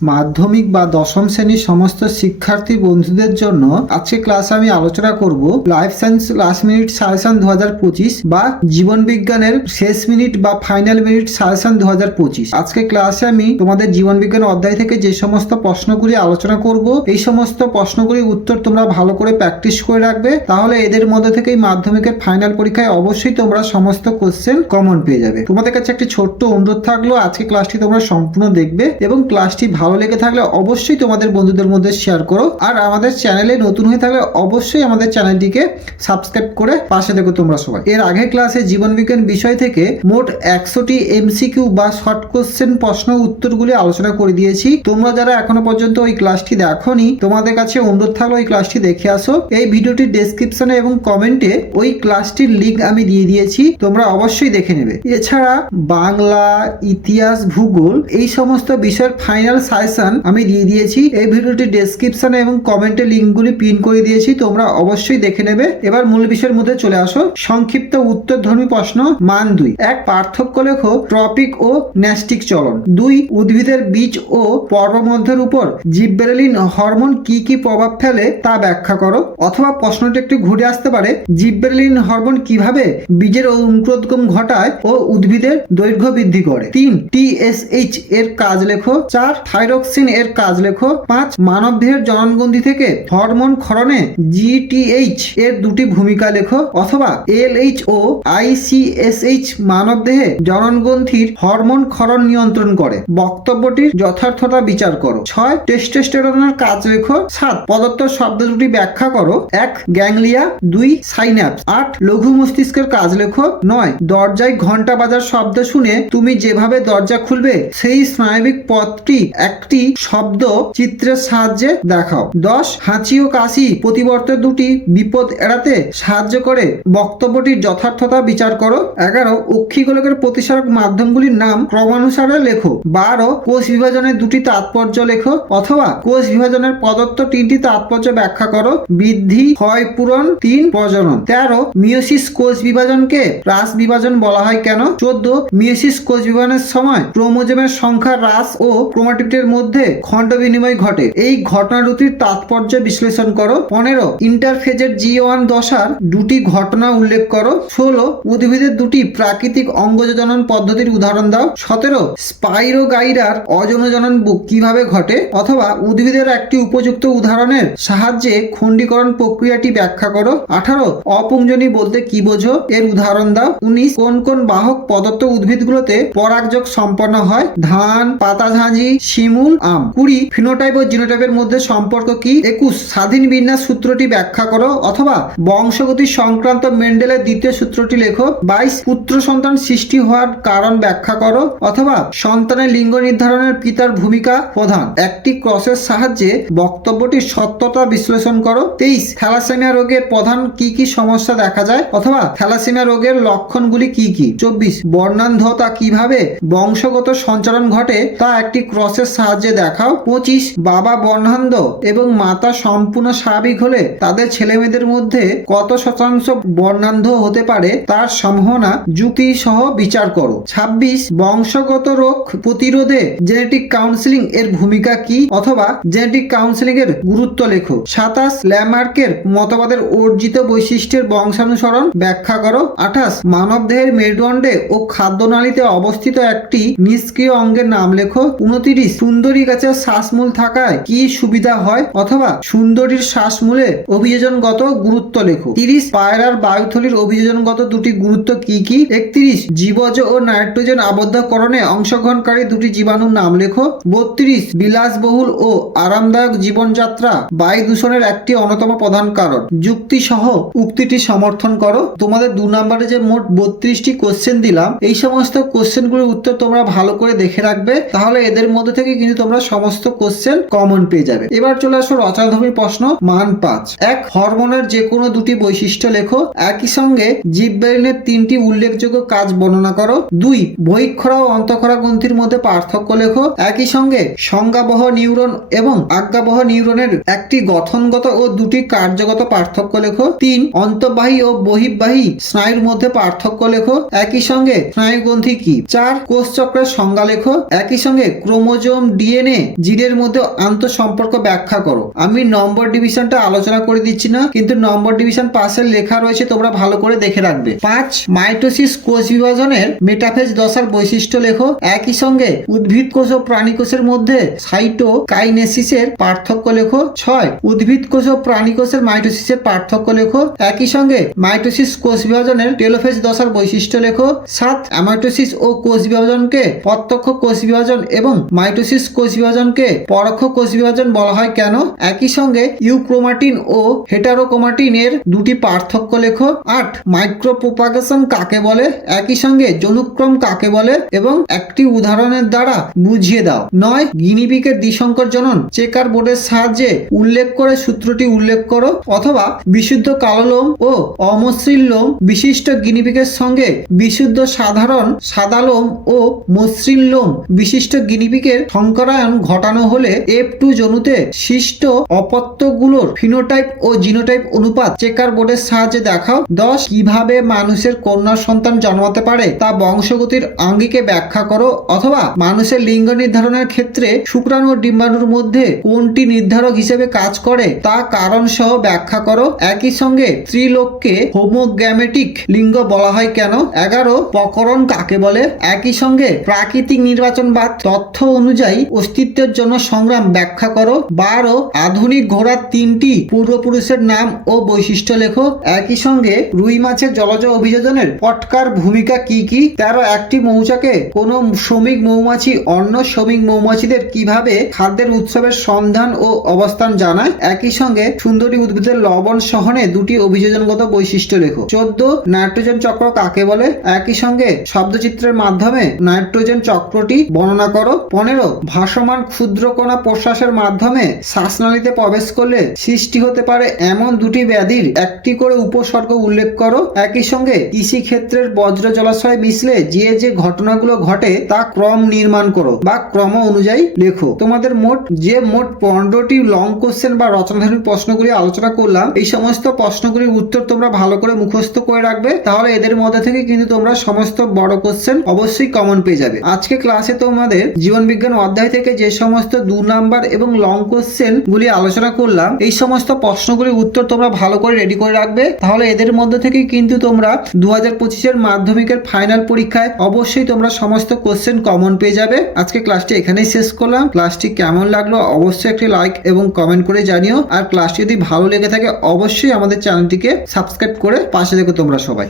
মাধ্যমিক বা দশম শ্রেণির সমস্ত শিক্ষার্থী বন্ধুদের জন্য আজকে ক্লাসে আমি আলোচনা করব life science last minute suggestion দু হাজার পঁচিশ বা জীবন বিজ্ঞানের শেষ মিনিট বা ফাইনাল মিনিট সাজেশন দু হাজার পঁচিশ। আজকে ক্লাসে আমি তোমাদের জীবন বিজ্ঞান অধ্যায় থেকে যে সমস্ত প্রশ্নগুলি আলোচনা করব, এই সমস্ত প্রশ্নগুলির উত্তর তোমরা ভালো করে প্র্যাকটিস করে রাখবে, তাহলে এদের মধ্যে থেকেই মাধ্যমিকের ফাইনাল পরীক্ষায় অবশ্যই তোমরা সমস্ত কোশ্চেন কমন পেয়ে যাবে। তোমাদের কাছে একটি ছোট্ট অনুরোধ থাকল, আজকে ক্লাসটি তোমরা সম্পূর্ণ দেখবে এবং ক্লাসটি ভালো লেগে থাকলে অবশ্যই তোমাদের বন্ধুদের মধ্যে শেয়ার করো। আর আমাদের চ্যানেলে নতুন হয়ে থাকলে অবশ্যই আমাদের চ্যানেলটিকে সাবস্ক্রাইব করে পাশে দেখো তোমরা সবাই। এর আগের ক্লাসে জীবন বিজ্ঞান বিষয় থেকে মোট একশোটি এমসিকিউ বা শর্ট কোশ্চেন প্রশ্ন উত্তরগুলি আলোচনা করে দিয়েছি। তোমরা যারা এখনও পর্যন্ত ওই ক্লাসটি দেখোনি, তোমাদের কাছে অনুরোধ থাকল ওই ক্লাসটি দেখে আসো। এই ভিডিওটির ডেসক্রিপশনে এবং কমেন্টে ওই ক্লাসটির লিঙ্ক আমি দিয়ে দিয়েছি, তোমরা অবশ্যই দেখে নেবে। এছাড়া বাংলা, ইতিহাস, ভূগোল এই সমস্ত বিষয়ের ফাইনাল সাজেশন আমি দিয়ে দিয়েছি। এই ভিডিওটির ডেসক্রিপশনে এবং কমেন্টে লিঙ্কগুলি পিন করে দিয়েছি। তোমরা অবশ্যই দেখে নেবে। এবার মূল বিষয়ের মধ্যে চলে আসো। সংক্ষিপ্ত উত্তরধর্মী প্রশ্ন, মান দুই। এক, পার্থক্য লেখো ট্রপিক ও ন্যাস্টিক চলন। দুই, উদ্ভিদের বীজ ও পর্বমধ্যের উপর জিব্বেরেলিন হরমোন কি কি প্রভাব ফেলে তা ব্যাখ্যা করো। অথবা প্রশ্নটি একটু ঘুরে আসতে পারে। জিব্বেরেলিন হরমোন কীভাবে বীজের অঙ্কুরোদ্গম ঘটায় ও উদ্ভিদের দৈর্ঘ্য বৃদ্ধি করে? তিন টিএসএইচ এর কাজ লেখো। চার থাইরক্সিন এর কাজ। লেখো পাঁচ মানবদেহের জননগ্রন্থি থেকে হরমোন ক্ষরণে জিটিএইচ এর দুটি ভূমিকা। লেখো অথবা এলএইচ ও আইসিএসএইচ মানবদেহে জননগ্রন্থির হরমোন ক্ষরণ নিয়ন্ত্রণ করে। বক্তব্যটির যথার্থতা বিচার করো। ছয়, টেস্টোস্টেরনের কাজ। লেখো সাত প্রদত্ত শব্দ দুটি ব্যাখ্যা করো। এক, গ্যাংলিয়া। দুই, সাইন্যাপস। আট, লঘু মস্তিষ্কের কাজ। লেখো নয়, দরজায় ঘণ্টা বাজার শব্দ শুনে তুমি যেভাবে দরজা খুলবে, সেই স্নায়বিক পথটি একটি শব্দ চিত্রের সাহায্যে দেখাও। দশ, হাঁচি ও কাশি প্রতিবর্ত দুটি বিপদ এড়াতে সাহায্য করে। বক্তব্যটির যথার্থতা বিচার করো। এগারো অক্ষিগোলকের প্রতিসারক মাধ্যমগুলির নাম ক্রমানুসারে লেখো। বারো, কোষ বিভাজনের দুটি তাৎপর্য লেখো অথবা কোষ বিভাজনের প্রদত্ত তিনটি তাৎপর্য ব্যাখ্যা করো। বৃদ্ধি, ক্ষয় পূরণ, তিন, প্রজনন। তেরো মিওসিস কোষ বিভাজনকে হ্রাস বিভাজন বলা হয় কেন? চোদ্দ মিওসিস কোষ বিভাজনের সময় ক্রোমোজোমের সংখ্যা হ্রাস ও ক্রোমাটিপের মধ্যে খণ্ড বিনিময় ঘটে। এই ঘটনা তাৎপর্য বিশ্লেষণ করো। পনেরো ইন্টারফেজের জি ওয়ান দশার দুটি ঘটনা উল্লেখ করো। ষোলো, উদ্ভিদের দুটি প্রাকৃতিক অঙ্গজনন পদ্ধতির উদাহরণ দাও। সতেরো স্পাইরোগাইরার অজনজনন কীভাবে ঘটে? অথবা উদ্ভিদের একটি উপযুক্ত উদাহরণের সাহায্যে খণ্ডীকরণ প্রক্রিয়াটি ব্যাখ্যা করো। আঠারো অপুঞ্জনী বলতে কি বোঝো? এর উদাহরণ দাও। উনিশ, কোন কোন বাহক প্রদত্ত উদ্ভিদগুলোতে পরাগযোগ সম্পন্ন হয়? ধান, পাতাঝাঁঝি শিমুল আম। কুড়ি, ফিনোটাইপ ও জিনোটাইপের মধ্যে সম্পর্ক কি? একুশ, স্বাধীন বিন্যাস সূত্রটি ব্যাখ্যা করো। অথবা, বংশগতি সংক্রান্ত মেন্ডেলের দ্বিতীয় সূত্রটি লেখো। বাইশ, পুত্র সন্তান সৃষ্টি হওয়ার কারণ ব্যাখ্যা করো। অথবা, সন্তানের লিঙ্গ নির্ধারণের পিতার ভূমিকা প্রধান। একটি ক্রসের সাহায্যে বক্তব্যটির সত্যতা বিশ্লেষণ করো। তেইশ, থ্যালাসেমিয়া রোগের প্রধান কি কি সমস্যা দেখা যায়? অথবা, থ্যালাসেমিয়া রোগের লক্ষণগুলি কি কি? চব্বিশ, বর্ণান্ধতা কীভাবে বংশগত সঞ্চালন ঘটে? তা একটি ক্রসের সাহায্যে দেখাও। পঁচিশ, বাবা বর্ণান্ধ এবং মাতা সম্পূর্ণ স্বাভাবিক হলে তাদের ছেলে মেয়েদের মধ্যে কত শতাংশ বর্ণান্ধ হতে পারে তার সম্ভাবনা যুক্তি সহ বিচার করো। ছাব্বিশ, বংশগত রোগ প্রতিরোধে জেনেটিক কাউন্সিলিং এর ভূমিকা কি অথবা জেনেটিক কাউন্সিলিং এর গুরুত্ব লেখো। সাতাশ, ল্যামার্কের মতবাদের অর্জিত বৈশিষ্ট্যের বংশানুসরণ ব্যাখ্যা করো। আঠাশ, মানবদেহের মেরুদণ্ডে ও খাদ্যনালীতে অবস্থিত একটি নিষ্ক্রিয় অঙ্গের নাম লেখো। উনতিরিশ সুন্দরী গাছের শ্বাসমূল থাকায় কি সুবিধা হয়? অথবা সুন্দরীর শ্বাসমূলে অভিযোজনগত গুরুত্ব লেখো। তিরিশ, পায়রার বায়ুথলির অভিযোজনগত দুটি গুরুত্ব কি কি? একত্রিশ, জীবজ ও নাইট্রোজেন আবদ্ধকরণে অংশগ্রহণকারী দুটি জীবাণুর নাম লেখো। বত্রিশ, বিলাসবহুল ও আরামদায়ক জীবনযাত্রা বায়ু দূষণের একটি অন্যতম প্রধান কারণ। যুক্তি সহ উক্তিটি সমর্থন করো। তোমাদের দু নম্বরে যে মোট বত্রিশটি কোশ্চেন দিলাম, এই সমস্ত কোশ্চেনগুলোর উত্তর তোমরা ভালো করে দেখে রাখবে। তাহলে এদের মধ্যে থেকে কিন্তু তোমরা সমস্ত কোশ্চেন কমন পেয়ে যাবে। এবার চলে আসো রচনাধর্মী প্রশ্ন, মান পাঁচ। এক, হরমোনের যে কোনো দুটি বৈশিষ্ট্য লেখো। একই সঙ্গে জীববেরিনের তিনটি উল্লেখযোগ্য কাজ বর্ণনা করো। দুই, বহিক্ষরা ও অন্তঃক্ষরা গ্রন্থির মধ্যে পার্থক্য লেখো। একই সঙ্গে সংজ্ঞাবহ নিউরন এবং আজ্ঞাবহ নিউরনের একটি গঠনগত ও দুটি কার্যগত পার্থক্য লেখো। তিন, অন্তঃবাহী ও বহির্বাহী স্নায়ুর মধ্যে পার্থক্য লেখো। একই সঙ্গে স্নায়ুগ্রন্থি কি? চার কোষ চক্রের সংজ্ঞা লেখো। একই সঙ্গে ক্রোমোজোম ডিএনএ জিনের মধ্যে আন্তঃসম্পর্ক ব্যাখ্যা করো। আমি নম্বর ডিভিশনটা আলোচনা করে দিচ্ছি না, কিন্তু নম্বর ডিভিশন পাশে লেখা রয়েছে, তোমরা ভালো করে দেখে রাখবে। পাঁচ, মাইটোসিস কোষ বিভাজনের মেটাফেজ দশার বৈশিষ্ট্য লেখো। একই সঙ্গে উদ্ভিদ কোষ ও প্রাণী কোষের মধ্যে সাইটো কাইনেসিসের পার্থক্য লেখো। ছয়, উদ্ভিদ কোষ ও প্রাণী কোষের মাইটোসিসের পার্থক্য লেখো। একই সঙ্গে মাইটোসিস কোষ বিভাজনের টেলোফেজ দশার বৈশিষ্ট্য লেখো। সাত, অ্যামাইটোসিস ও কোষ বিভাজনকে প্রত্যক্ষ কোষ বিভাজন এবং মাইটোসিস কোষ বিভাজনকে পরোক্ষ কোষ বিভাজন বলা হয় কেন? একই সঙ্গে ইউক্রোমাটিন ও হেটারোক্রোমাটিন এর দুটি পার্থক্য লেখো। আট, মাইক্রোপ্রোপাগেশন কাকে বলে? একই সঙ্গে জনুক্রম কাকে বলে? এবং একটি উদাহরণের দ্বারা বুঝিয়ে দাও। নয়, গিনিপিকের দ্বিসংকর জনন। চেকার বোর্ডের সাহায্যে উল্লেখ করে সূত্রটি উল্লেখ করো। অথবা বিশুদ্ধ কালো লোম ও অমসৃণ লোম বিশিষ্ট গিনিপিকের সঙ্গে বিশুদ্ধ সাধারণ সাদা লোম ও মসৃণ লোম বিশিষ্ট গিনিপিকের সংকরায়ন ঘটানো হলে এফ টু জনুতে সৃষ্ট অপত্যগুলোর ফিনোটাইপ ও জিনোটাইপ অনুপাত চেকার বোর্ডের সাহায্যে দেখাও। দশ, কীভাবে মানুষের কন্যা সন্তান জন্মাতে পারে তা বংশগতির আঙ্গিকে ব্যাখ্যা করো অথবা মানুষের লিঙ্গ নির্ধারণের ক্ষেত্রে শুক্রাণু ও ডিম্বাণুর মধ্যে কোনটি নির্ধারক হিসেবে কাজ করে তা কারণ সহ ব্যাখ্যা করো। একই সঙ্গে স্ত্রীলোককে হোমোগ্যামেটিক লিঙ্গ বলা হয় কেন? এগারো, প্রকরণ কাকে বলে? একই সঙ্গে প্রাকৃতিক নির্বাচনবাদ তথ্য অনুযায়ী অস্তিত্বের জন্য সংগ্রাম ব্যাখ্যা করো। বারো আধুনিক ঘোড়ার তিনটি পূর্বপুরুষের নাম ও বৈশিষ্ট্য লেখো। একই সঙ্গে রুই মাছের জলজ অভিযোজনের পটকার ভূমিকা কি কি? তেরো একটি মৌচাকে কোনো শ্রমিক মৌমাছি, অন্য শ্রমিক মৌমাছিদের কীভাবে খাদ্যের উৎসবের সন্ধান ও অবস্থান জানায়? একই সঙ্গে সুন্দরী উদ্ভিদের লবণ সহনে দুটি অভিযোজনগত বৈশিষ্ট্য লেখো। চোদ্দ, নাইট্রোজেন চক্র কাকে বলে? একই সঙ্গে শব্দচিত্রের মাধ্যমে নাইট্রোজেন চক্রটি বর্ণনা করো। পনেরো ভাসমান ক্ষুদ্র কণা প্রশ্বাসের মাধ্যমে শ্বাসনালীতে প্রবেশ করলে সৃষ্টি হতে পারে এমন দুটি ব্যাধির। একটি করে উপসর্গ উল্লেখ করো। একই সঙ্গে কৃষি ক্ষেত্রের বজ্র জলাশয় মিশলে যে যে ঘটনাগুলো ঘটে তা ক্রম নির্মাণ করো বা ক্রম অনুযায়ী লেখো। তোমাদের মোট, যে মোট পনেরোটি লং কোশ্চেন বা রচনাধর্মী প্রশ্নগুলি আলোচনা করলাম, এই সমস্ত প্রশ্নগুলির উত্তর তোমরা ভালো করে মুখস্থ করে রাখবে। তাহলে এদের মধ্যে থেকে কিন্তু তোমরা সমস্ত বড় কোশ্চেন অবশ্যই কমন পেয়ে যাবে। আজকে ক্লাসে তোমাদের জীবন বিজ্ঞান অধ্যায় থেকে যে সমস্ত দু নাম্বার এবং লং কোশ্চেন গুলি আলোচনা করলাম, এই সমস্ত প্রশ্নগুলির উত্তর তোমরা ভালো করে রেডি করে রাখবে। তাহলে এদের মধ্যে থেকে কিন্তু তোমরা দু হাজার পঁচিশের মাধ্যমিকের ফাইনাল পরীক্ষায় অবশ্যই তোমরা সমস্ত কোশ্চেন কমন পেয়ে যাবে। আজকে ক্লাসটি এখানেই শেষ করলাম। ক্লাসটি কেমন লাগল অবশ্যই একটি লাইক এবং কমেন্ট করে জানিও। আর ক্লাসটি যদি ভালো লেগে থাকে, অবশ্যই আমাদের চ্যানেলটিকে সাবস্ক্রাইব করে পাশে দেখো তোমরা সবাই।